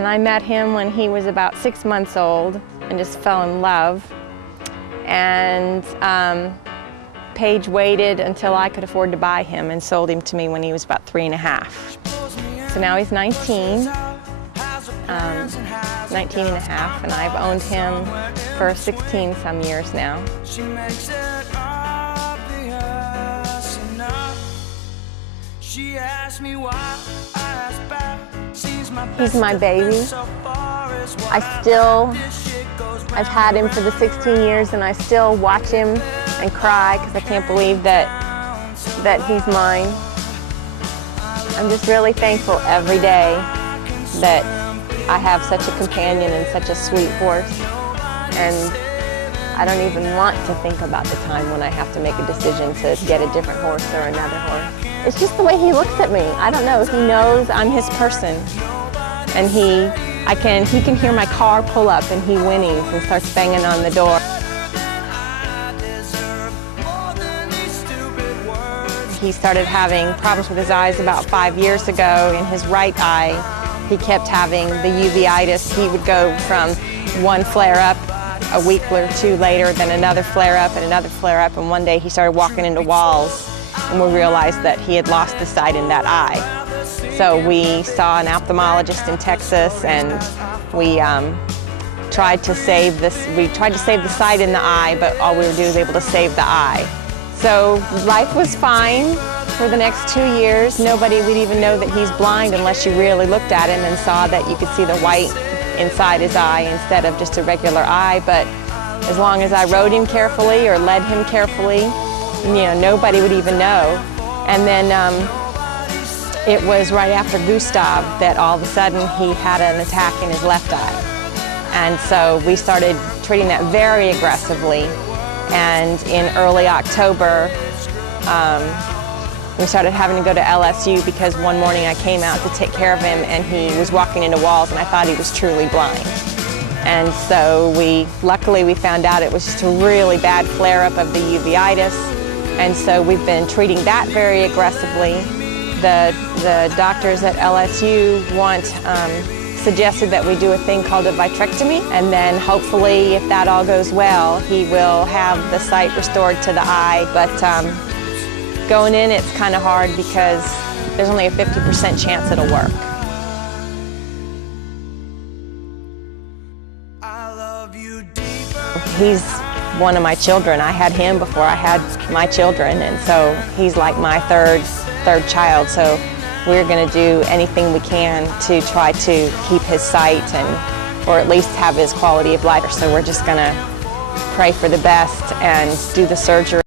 And I met him when he was about 6 months old and just fell in love. And Paige waited until I could afford to buy him and sold him to me when he was about 3 1/2. So now he's 19, 19 and a half, and I've owned him for 16 some years now. He's my baby. I've had him for the 16 years and I still watch him and cry because I can't believe that he's mine. I'm just really thankful every day that I have such a companion and such a sweet horse. And I don't even want to think about the time when I have to make a decision to get a different horse or another horse. It's just the way he looks at me. I don't know. He knows I'm his person. And he can hear my car pull up and he whinnies and starts banging on the door. He started having problems with his eyes about 5 years ago. In his right eye, he kept having the uveitis. He would go from one flare-up a week or two later, then another flare-up and another flare-up, and one day he started walking into walls, and we realized that he had lost the sight in that eye. So we saw an ophthalmologist in Texas, and we tried to save the sight in the eye, but all we were doing was able to save the eye. So life was fine for the next 2 years. Nobody would even know that he's blind unless you really looked at him and saw that you could see the white inside his eye instead of just a regular eye. But as long as I rode him carefully or led him carefully, nobody would even know. And then it was right after Gustav that all of a sudden he had an attack in his left eye. And so we started treating that very aggressively. And in early October, we started having to go to LSU because one morning I came out to take care of him and he was walking into walls and I thought he was truly blind. And so luckily we found out it was just a really bad flare-up of the uveitis. And so we've been treating that very aggressively. The doctors at LSU suggested that we do a thing called a vitrectomy, and then hopefully, if that all goes well, he will have the sight restored to the eye. But going in, it's kind of hard because there's only a 50% chance it'll work. He's one of my children. I had him before I had my children, and so he's like my third child. So we're going to do anything we can to try to keep his sight or at least have his quality of life. So we're just going to pray for the best and do the surgery.